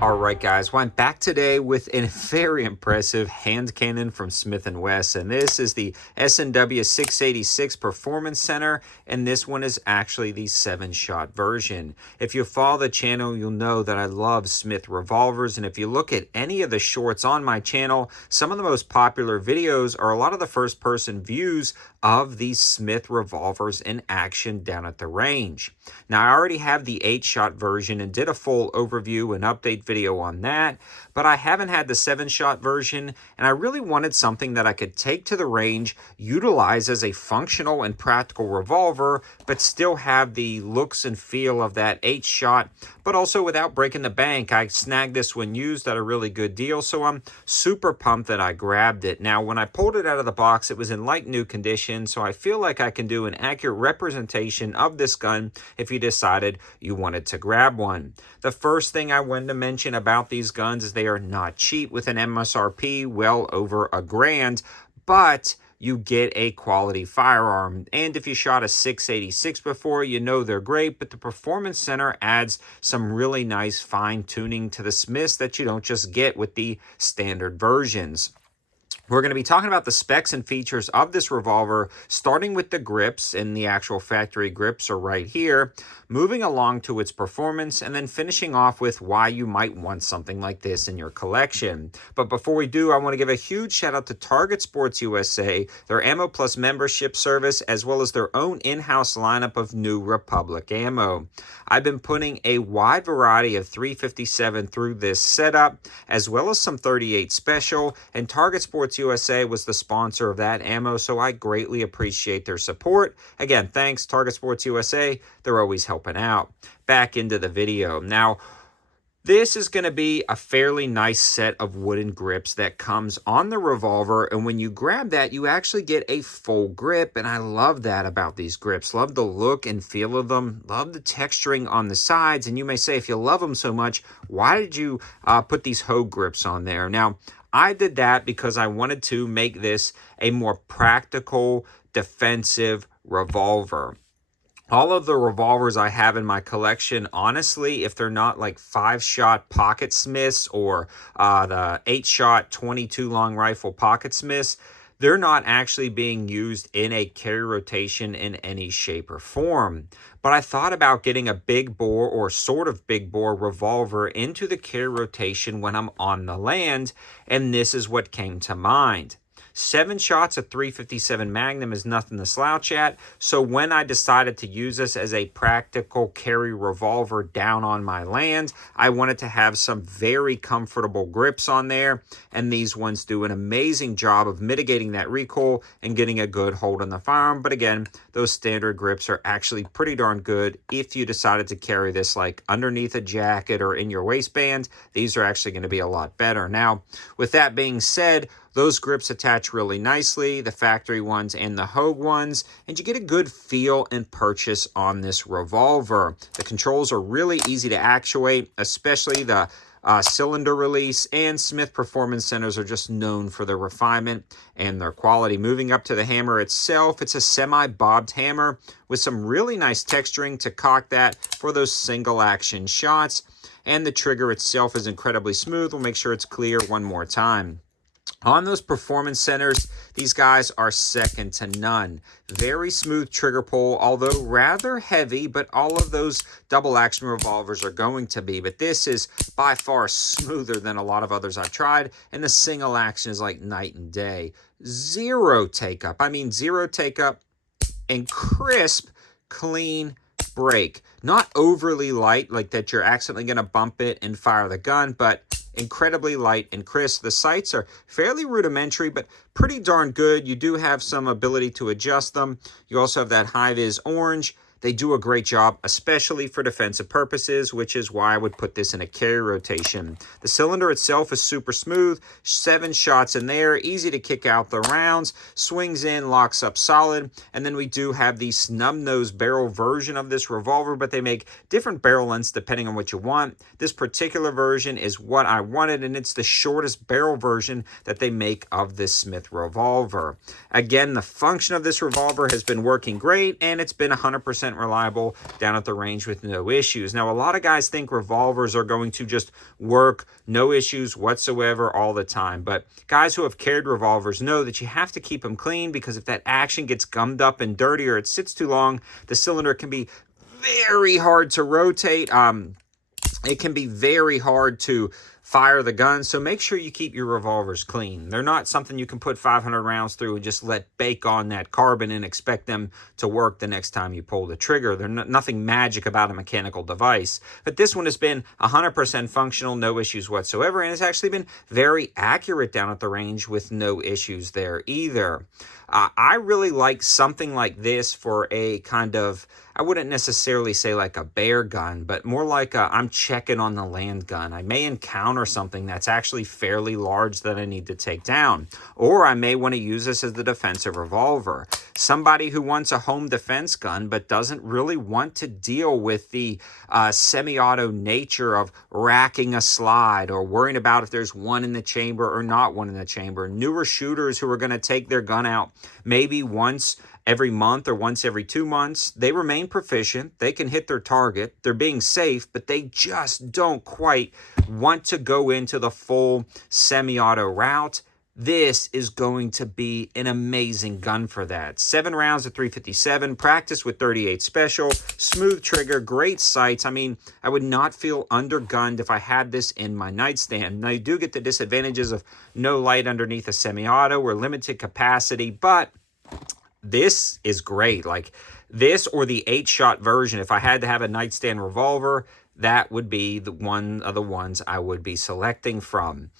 All right, guys. Well, I'm back today with a very impressive hand cannon from Smith & Wesson. And this is the S&W 686 Performance Center, and this one is actually the 7-shot version. If you follow the channel, you'll know that I love Smith revolvers, and if you look at any of the shorts on my channel, some of the most popular videos are a lot of the first-person views of these Smith revolvers in action down at the range. Now, I already have the 8-shot version and did a full overview and update video on that, but I haven't had the 7-shot version, and I really wanted something that I could take to the range, utilize as a functional and practical revolver, but still have the looks and feel of that 8-shot, but also without breaking the bank. I snagged this one used at a really good deal, so I'm super pumped that I grabbed it. Now, when I pulled it out of the box, it was in like new condition, so I feel like I can do an accurate representation of this gun if you decided you wanted to grab one. The first thing I wanted to mention about these guns is they are not cheap, with an MSRP well over $1,000, but you get a quality firearm. And if you shot a 686 before, you know they're great, but the Performance Center adds some really nice fine tuning to the Smiths that you don't just get with the standard versions. We're going to be talking about the specs and features of this revolver, starting with the grips, and the actual factory grips are right here, moving along to its performance, and then finishing off with why you might want something like this in your collection. But before we do, I want to give a huge shout out to Target Sports USA, their Ammo Plus membership service, as well as their own in-house lineup of New Republic ammo. I've been putting a wide variety of 357 through this setup, as well as some 38 special, and Target Sports USA was the sponsor of that ammo, so I greatly appreciate their support. Again, thanks, Target Sports USA. They're always helping out. Back into the video. Now, this is going to be a fairly nice set of wooden grips that comes on the revolver, and when you grab that, you actually get a full grip, and I love that about these grips. Love the look and feel of them. Love the texturing on the sides, and you may say, if you love them so much, why did you put these Hogue grips on there? Now, I did that because I wanted to make this a more practical, defensive revolver. All of the revolvers I have in my collection, honestly, if they're not like 5-shot pocket Smiths or the 8-shot 22 long rifle pocket Smiths, they're not actually being used in a carry rotation in any shape or form. But I thought about getting a big bore or sort of big bore revolver into the carry rotation when I'm on the land, and this is what came to mind. 7 shots of 357 Magnum is nothing to slouch at, so when I decided to use this as a practical carry revolver down on my land, I wanted to have some very comfortable grips on there, and these ones do an amazing job of mitigating that recoil and getting a good hold on the firearm. But again, those standard grips are actually pretty darn good. If you decided to carry this like underneath a jacket or in your waistband, these are actually going to be a lot better. Now, with that being said, those grips attach really nicely, the factory ones and the Hogue ones, and you get a good feel and purchase on this revolver. The controls are really easy to actuate, especially the cylinder release, and Smith Performance Centers are just known for their refinement and their quality. Moving up to the hammer itself, it's a semi-bobbed hammer with some really nice texturing to cock that for those single action shots, and the trigger itself is incredibly smooth. We'll make sure it's clear one more time. On those Performance Centers, these guys are second to none. Very smooth trigger pull, although rather heavy, but all of those double action revolvers are going to be. But this is by far smoother than a lot of others I've tried, and the single action is like night and day. Zero take up. I mean, zero take up and crisp, clean break. Not overly light, like that you're accidentally going to bump it and fire the gun, but incredibly light and crisp. The sights are fairly rudimentary, but pretty darn good. You do have some ability to adjust them. You also have that high-vis orange. They do a great job, especially for defensive purposes, which is why I would put this in a carry rotation. The cylinder itself is super smooth, 7 shots in there, easy to kick out the rounds, swings in, locks up solid, and then we do have the snub-nose barrel version of this revolver, but they make different barrel lengths depending on what you want. This particular version is what I wanted, and it's the shortest barrel version that they make of this Smith revolver. Again, the function of this revolver has been working great, and it's been 100% 100% reliable down at the range with no issues. Now, a lot of guys think revolvers are going to just work, no issues whatsoever all the time. But guys who have carried revolvers know that you have to keep them clean, because if that action gets gummed up and dirty or it sits too long, the cylinder can be very hard to rotate. It can be very hard to fire the gun, so make sure you keep your revolvers clean. They're not something you can put 500 rounds through and just let bake on that carbon and expect them to work the next time you pull the trigger. There's nothing magic about a mechanical device. But this one has been 100% functional, no issues whatsoever, and it's actually been very accurate down at the range with no issues there either. I really like something like this for a kind of, I wouldn't necessarily say like a bear gun, but more like a I'm checking on the land gun. I may encounter something that's actually fairly large that I need to take down, or I may want to use this as the defensive revolver. Somebody who wants a home defense gun but doesn't really want to deal with the semi-auto nature of racking a slide or worrying about if there's one in the chamber or not one in the chamber. Newer shooters who are going to take their gun out maybe once every month or once every 2 months, they remain proficient. They can hit their target. They're being safe, but they just don't quite want to go into the full semi-auto route. This is going to be an amazing gun for that. 7 rounds at 357, practice with 38 special, smooth trigger, great sights. I mean, I would not feel undergunned if I had this in my nightstand. Now, you do get the disadvantages of no light underneath a semi-auto or limited capacity, but this is great. Like this or the 8-shot version, if I had to have a nightstand revolver, that would be the one of the ones I would be selecting from.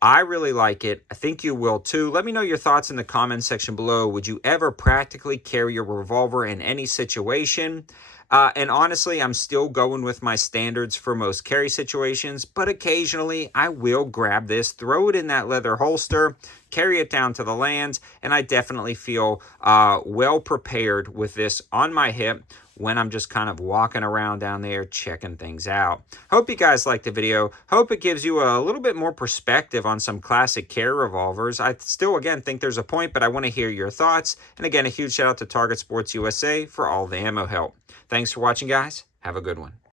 I really like it. I think you will too. Let me know your thoughts in the comment section below. Would you ever practically carry a revolver in any situation? And honestly, I'm still going with my standards for most carry situations, but occasionally I will grab this, throw it in that leather holster, carry it down to the land, and I definitely feel well prepared with this on my hip when I'm just kind of walking around down there checking things out. Hope you guys liked the video. Hope it gives you a little bit more perspective on some classic carry revolvers. I still, again, think there's a point, but I want to hear your thoughts. And again, a huge shout out to Target Sports USA for all the ammo help. Thanks for watching, guys. Have a good one.